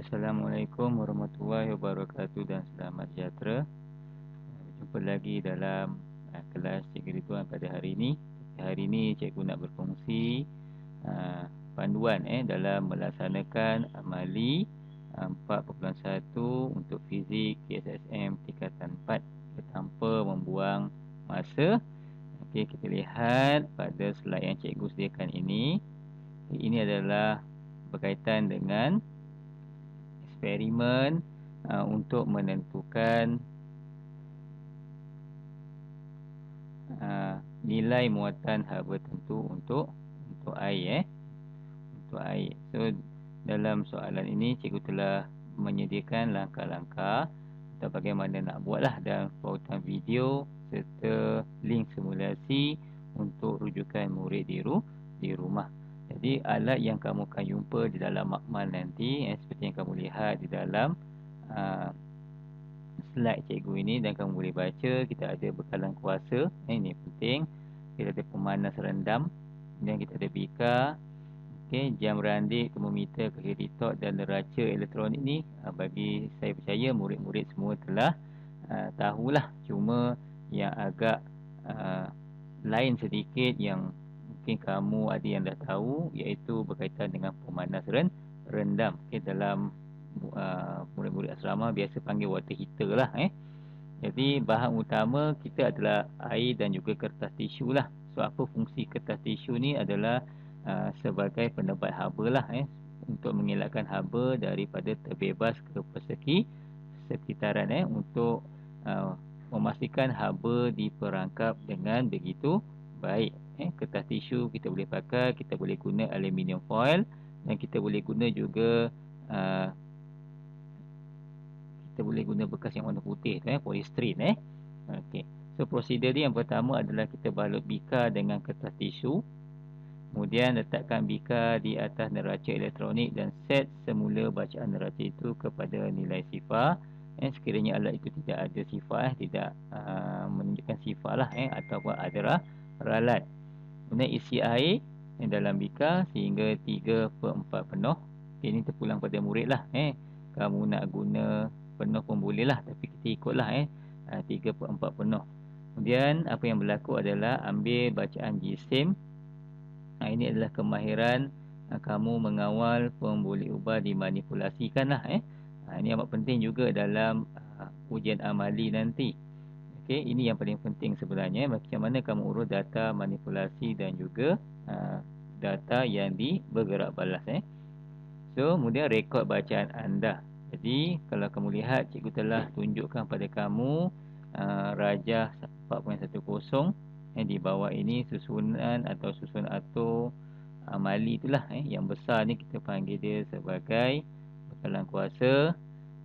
Assalamualaikum warahmatullahi wabarakatuh dan selamat sejahtera. Berjumpa lagi dalam kelas Cikgu Ridwan pada hari ini. Hari ini cikgu nak berkongsi panduan dalam melaksanakan amali 4.1 untuk fizik KSSM tingkatan 4 tanpa membuang masa. Okey, kita lihat pada slide yang cikgu sediakan ini. Ini adalah berkaitan dengan eksperimen untuk menentukan nilai muatan haba tentu untuk air untuk air. So dalam soalan ini cikgu telah menyediakan langkah-langkah atau bagaimana nak buatlah dan pautan video serta link simulasi untuk rujukan murid di rumah. Jadi alat yang kamu akan jumpa di dalam makmal nanti seperti yang kamu lihat di dalam slide cikgu ini, dan kamu boleh baca. Kita ada bekalan kuasa, ini penting. Kita ada pemanas rendam, kemudian kita ada bika, jam randik, termometer, kahiritok dan neraca elektronik ni bagi saya percaya murid-murid semua telah tahulah. Cuma yang agak lain sedikit yang mungkin kamu ada yang dah tahu, iaitu berkaitan dengan pemanas rendam. Dalam murid-murid asrama biasa panggil water heater lah. Jadi bahan utama kita adalah air dan juga kertas tisu lah. So apa fungsi kertas tisu ni adalah sebagai penebat haba lah, untuk mengelakkan haba daripada terbebas ke sekitaran, untuk memastikan haba diperangkap dengan begitu baik. Kertas tisu kita boleh pakai, kita boleh guna aluminium foil, dan kita boleh guna juga kita boleh guna bekas yang warna putih tu, polystyrene. Okey. So prosedur dia yang pertama adalah kita balut bika dengan kertas tisu. Kemudian letakkan bika di atas neraca elektronik dan set semula bacaan neraca itu kepada nilai sifar. Sekiranya alat itu tidak ada sifar, tidak menunjukkan sifar lah, ataupun ada ralat. Kemudian isi air dalam bika sehingga 3/4 penuh. Ini terpulang pada murid lah. Kamu nak guna penuh pun boleh lah, tapi kita ikutlah 3/4 penuh. Kemudian apa yang berlaku adalah ambil bacaan jisim. Ini adalah kemahiran kamu mengawal pemboleh ubah dimanipulasikan lah. Ini amat penting juga dalam ujian amali nanti. Okey, ini yang paling penting sebenarnya, macam mana kamu urus data manipulasi dan juga data yang bergerak balas. So kemudian rekod bacaan anda. Jadi kalau kamu lihat, cikgu telah tunjukkan pada kamu rajah 4.10. Di bawah ini susunan atau susun atur amali itulah, yang besar ni kita panggil dia sebagai bekalan kuasa.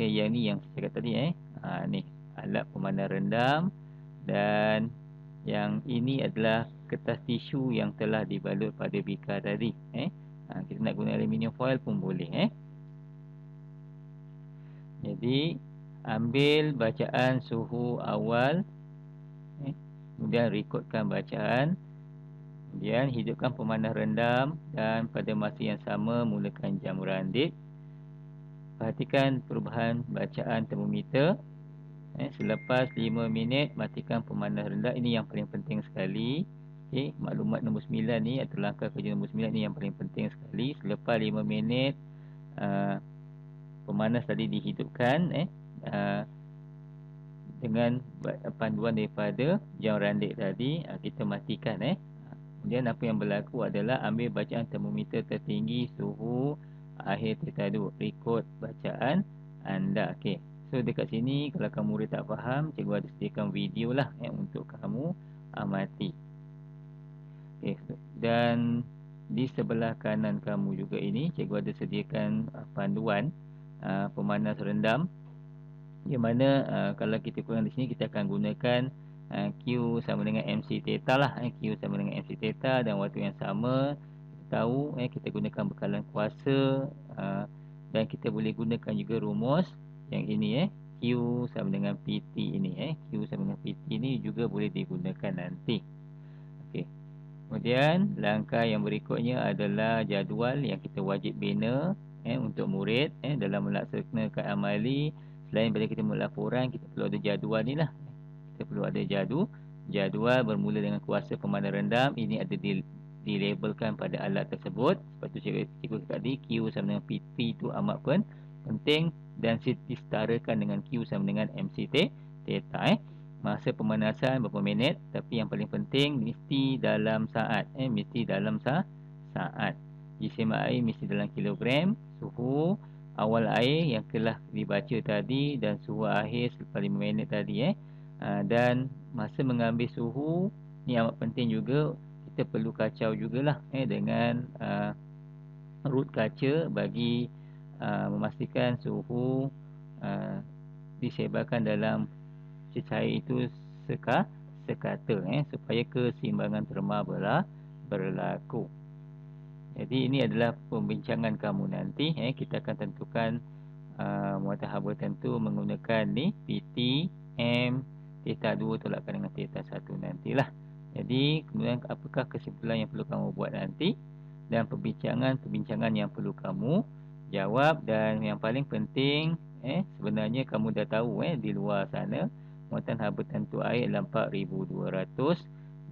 Yang ni yang saya cakap tadi, ni alat pemandang rendam, dan yang ini adalah kertas tisu yang telah dibalut pada bika tadi. Kita nak guna aluminium foil pun boleh. Jadi ambil bacaan suhu awal, kemudian rekodkan bacaan, kemudian hidupkan pemanah rendam, dan pada masa yang sama mulakan jam randik. Perhatikan perubahan bacaan termometer. Selepas 5 minit matikan pemanah rendah. Ini yang paling penting sekali. Maklumat nombor 9 ni atau langkah kerja nombor 9 ni yang paling penting sekali. Selepas 5 minit pemanas tadi dihidupkan dengan panduan daripada jam randik tadi, kita matikan. Kemudian apa yang berlaku adalah ambil bacaan termometer tertinggi suhu akhir terpadu, rekod bacaan anda. Okey. So dekat sini kalau kamu tak faham, cikgu ada sediakan video lah untuk kamu amati. Okey. Dan di sebelah kanan kamu juga ini, cikgu ada sediakan panduan pemanas rendam, di mana kalau kita kurang di sini, kita akan gunakan Q sama dengan MC theta lah. Q sama dengan MC theta, dan waktu yang sama kita tahu kita gunakan bekalan kuasa, dan kita boleh gunakan juga rumus yang ini, Q sama dengan PT ini. Q sama dengan PT ini juga boleh digunakan nanti. Okey. Kemudian langkah yang berikutnya adalah jadual yang kita wajib bina. untuk murid dalam melaksanakan amali. Selain daripada kita melaporan, kita perlu ada jadual ni lah. Kita perlu ada jadual bermula dengan kuasa pemandang rendam. Ini ada dilabelkan pada alat tersebut. Sebab tu cikgu tadi Q sama dengan P itu amat penting dan disetarakan dengan Q sama dengan MC theta. Masa pemanasan berapa minit, tapi yang paling penting mesti dalam saat. Mesti dalam saat. Jisim air mesti dalam kilogram. Suhu awal air yang telah dibaca tadi dan suhu akhir selepas 5 minit tadi. Dan masa mengambil suhu ni amat penting juga. Kita perlu kacau jugalah dengan root kaca bagi memastikan suhu disebarkan dalam cecair itu sekata supaya keseimbangan terma berlaku. Jadi ini adalah pembincangan kamu nanti. Kita akan tentukan muatan haba tentu menggunakan ni PT, M, theta 2 tolakkan dengan theta 1 nantilah. Jadi kemudian apakah kesimpulan yang perlu kamu buat nanti dan perbincangan yang perlu kamu jawab. Dan yang paling penting sebenarnya kamu dah tahu di luar sana muatan haba tentu air adalah 4200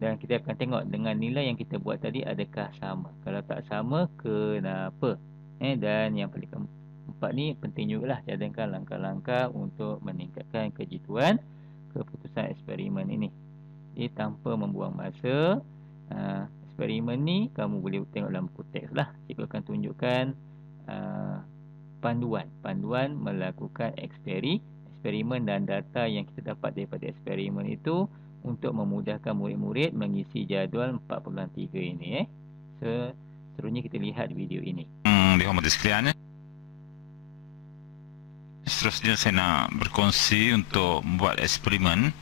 dan kita akan tengok dengan nilai yang kita buat tadi adakah sama. Kalau tak sama, kenapa? Dan yang paling keempat ni penting jugalah, cadangkan langkah-langkah untuk meningkatkan kejiduan keputusan eksperimen ini. Jadi tanpa membuang masa, eksperimen ni kamu boleh tengok dalam buku teks lah. Cikgu akan tunjukkan panduan melakukan eksperimen dan data yang kita dapat daripada eksperimen itu untuk memudahkan murid-murid mengisi jadual 4.3 ini. Seterusnya kita lihat video ini. Dihormati sekalian, seterusnya saya nak berkongsi untuk membuat eksperimen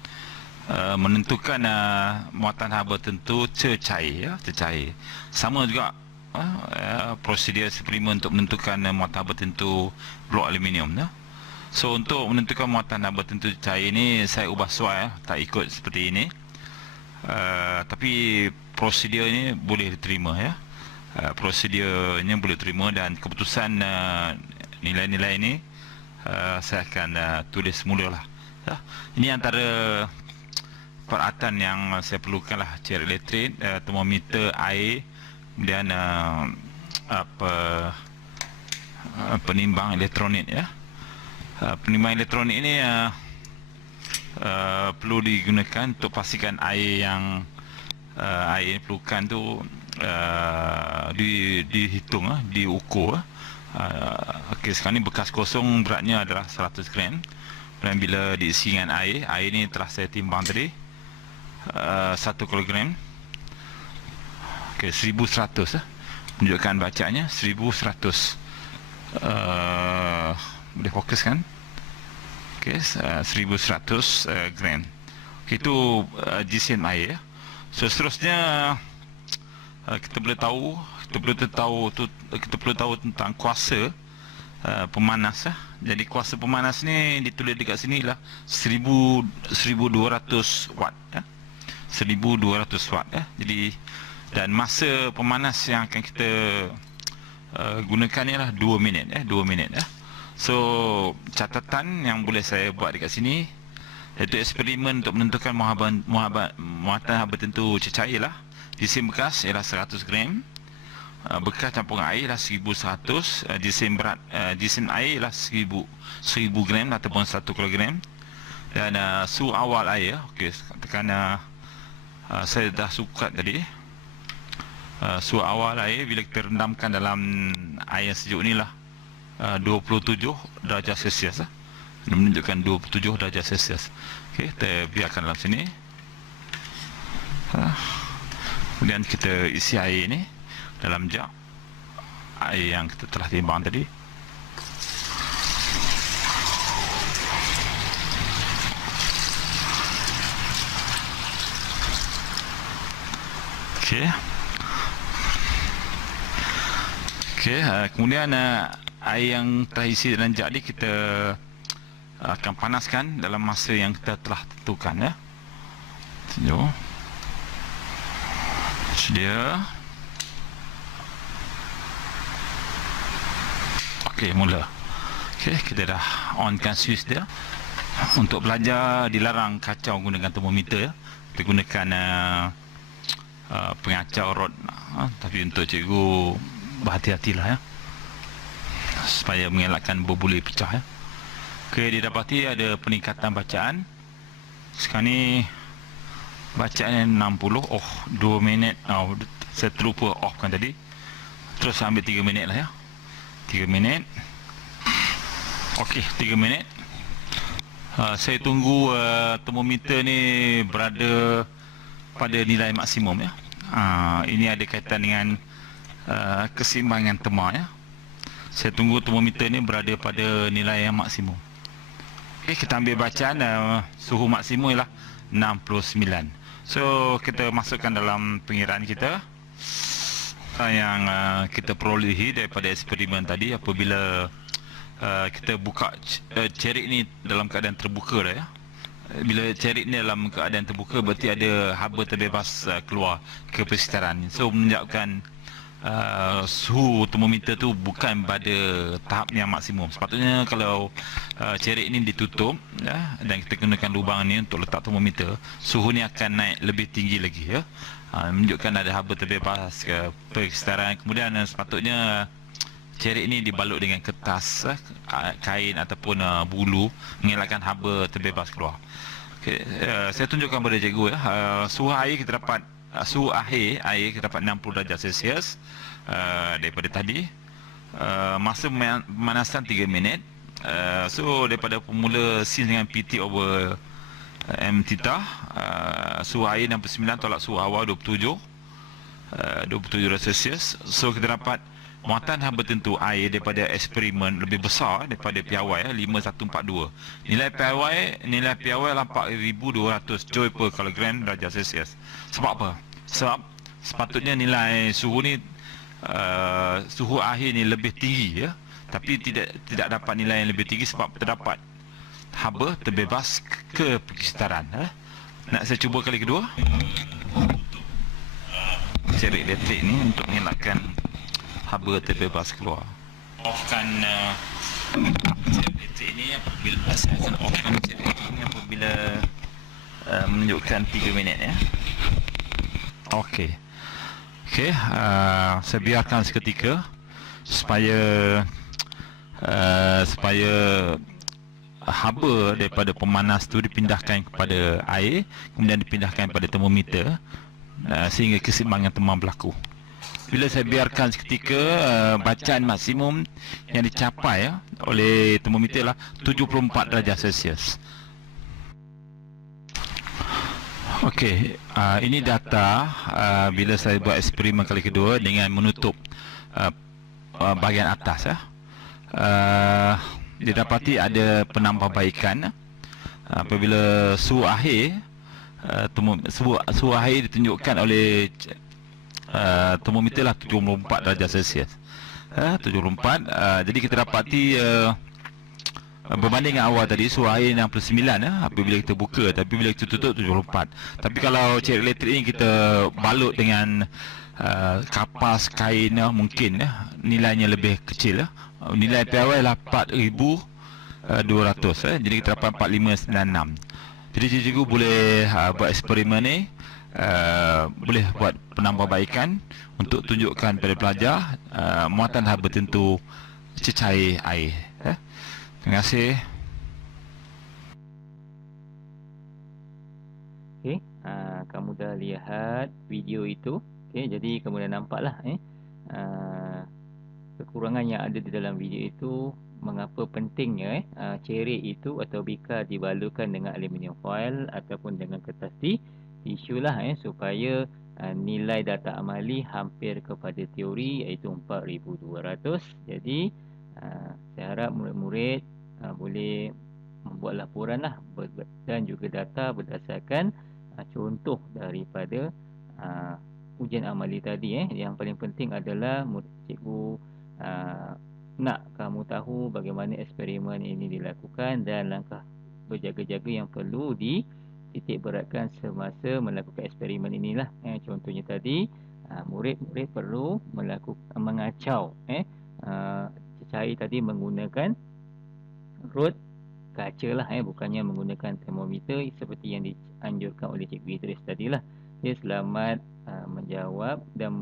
menentukan muatan haba tentu cecair. Sama juga prosedur eksperimen untuk menentukan muatan haba tentu blok aluminium. So untuk menentukan muatan haba tentu cair ini saya ubah soal, tak ikut seperti ini. Tapi prosedur ini boleh diterima prosedurnya boleh diterima dan keputusan nilai-nilai ini saya akan tulis semula lah. Ini antara peralatan yang saya perlukan lah: cair elektrik, termometer air, kemudian penimbang elektronik penimbang elektronik ini perlu digunakan untuk pastikan air yang air perlukan tu dihitung, diukur. Okey, sekarang ni bekas kosong beratnya adalah 100 gram. Dan bila diisi dengan air ni telah saya timbang tadi 1 kilogram. Okey, 1100 menunjukkan bacaannya 1100. Boleh fokus kan? Okey, 1100 gram. Okey, itu jisim air. So seterusnya kita perlu tahu tentang kuasa pemanas. Jadi kuasa pemanas ni ditulis dekat sini lah 1200 watt 1200 watt. Jadi dan masa pemanas yang akan kita gunakan ialah 2 minit 2 minit. So catatan yang boleh saya buat dekat sini, iaitu eksperimen untuk menentukan muatan haba tentu cecair lah. Jisim bekas ialah 100 gram, bekas campuran air ialah 1100, jisim berat jisim air ialah 1000 gram ataupun 1 kilogram. Dan suhu awal air, okey, katakan saya dah sukat tadi. Suhu awal air bila kita rendamkan dalam air yang sejuk ni lah 27 darjah Celsius. Menunjukkan 27 darjah Celsius. Okey, kita biarkan dalam sini. Kemudian kita isi air ni dalam jug air yang kita telah timbang tadi. Okey, kemudian air yang terisi dalam jug ni kita akan panaskan dalam masa yang kita telah tentukan. Tunjuk sedia. Okey, mula. Okey, kita dah onkan switch dia. Untuk belajar dilarang kacau gunakan termometer ya. Kita gunakan pengacau rod. Tapi untuk cikgu berhati-hatilah ya, supaya mengelakkan boleh pecah ya. Okey, didapati ada peningkatan bacaan. Sekarang ni bacaan 60. 2 minit. Saya terlupa offkan tadi. Terus ambil 3 minit lah ya. 3 minit. Okey, 3 minit. Saya tunggu termometer ni berada pada nilai maksimum ya. Ini ada kaitan dengan keseimbangan tema ya. Saya tunggu termometer ni berada pada nilai yang maksimum. Okey, kita ambil bacaan suhu maksimum ialah 69. So kita masukkan dalam pengiraan kita yang kita perolehi daripada eksperimen tadi apabila kita buka cerik ni dalam keadaan terbuka dah ya. Bila cerik ni dalam keadaan terbuka berarti ada haba terbebas keluar ke persekitaran. So menyebabkan suhu termometer tu bukan pada tahap yang maksimum. Sepatutnya kalau cerik ni ditutup ya, dan kita gunakan lubang ni untuk letak termometer, suhu ni akan naik lebih tinggi lagi ya. Menunjukkan ada haba terbebas ke persekitaran. Kemudian sepatutnya cerik ni dibalut dengan kertas, kain ataupun bulu, mengelakkan haba terbebas keluar. Okay, saya tunjukkan pada cikgu ya. Suhu air kita dapat suhu air kita dapat 60 darjah Celsius daripada tadi. Masa pemanasan 3 minit. So daripada formula sin dengan PT over M theta, suhu air 69 tolak suhu hawa 27 darjah Celsius. So kita dapat muatan haba tentu air daripada eksperimen lebih besar daripada piawai 5142. Nilai piawai adalah 4200 joule per kilogram darjah Celsius. Sebab apa? Sebab sepatutnya nilai suhu ni suhu air ni lebih tinggi ya, tapi tidak dapat nilai yang lebih tinggi sebab terdapat haba terbebas ke persekitaran. Nak saya cuba kali kedua. Cerik elektrik ni untuk mengelakkan haba terbebas keluar. Offkan cerik elektrik ni apabila saya akan offkan cerik elektrik ni apabila menunjukkan 3 minit ya. Okey. Saya biarkan seketika supaya haba daripada pemanas tu dipindahkan kepada air, kemudian dipindahkan pada termometer sehingga keseimbangan tema berlaku. Bila saya biarkan seketika, bacaan maksimum yang dicapai oleh termometer lah 74 darjah Celsius. Okey, ini data bila saya buat eksperimen kali kedua dengan menutup bahagian atas ya. Didapati ada penambahbaikan apabila suhu air ditunjukkan oleh termometer lah 74 darjah Celsius. 74. Jadi kita dapati berbanding dengan awal tadi suhu air 69 apabila kita buka, tapi bila kita tutup 74. Tapi kalau cerik elektrik ni kita balut dengan kapas kain mungkin nilainya lebih kecil. Nilai piawai lah 4200 jadi kita dapat 4596. Jadi cikgu boleh buat eksperimen ni, boleh buat penambahbaikan untuk tunjukkan pada pelajar muatan haba tentu cecair air. Terima kasih. Okey, kamu dah lihat video itu. Okey, jadi kamu dah nampaklah kekurangan yang ada di dalam video itu, mengapa pentingnya cerik itu atau bika dibalurkan dengan aluminium foil ataupun dengan kertas tisu lah supaya nilai data amali hampir kepada teori iaitu 4200. Jadi saya harap murid-murid boleh membuat laporan lah dan juga data berdasarkan contoh daripada ujian amali tadi. Yang paling penting adalah cikgu nak kamu tahu bagaimana eksperimen ini dilakukan dan langkah berjaga-jaga yang perlu dititik beratkan semasa melakukan eksperimen inilah. Contohnya tadi murid-murid perlu mengacau cair tadi menggunakan rod kaca lah, bukannya menggunakan termometer seperti yang dianjurkan oleh Cikgu Idris tadi lah. Okay, selamat menjawab dan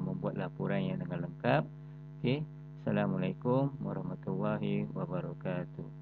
membuat laporan yang dengan lengkap. Okay. Assalamualaikum warahmatullahi wabarakatuh.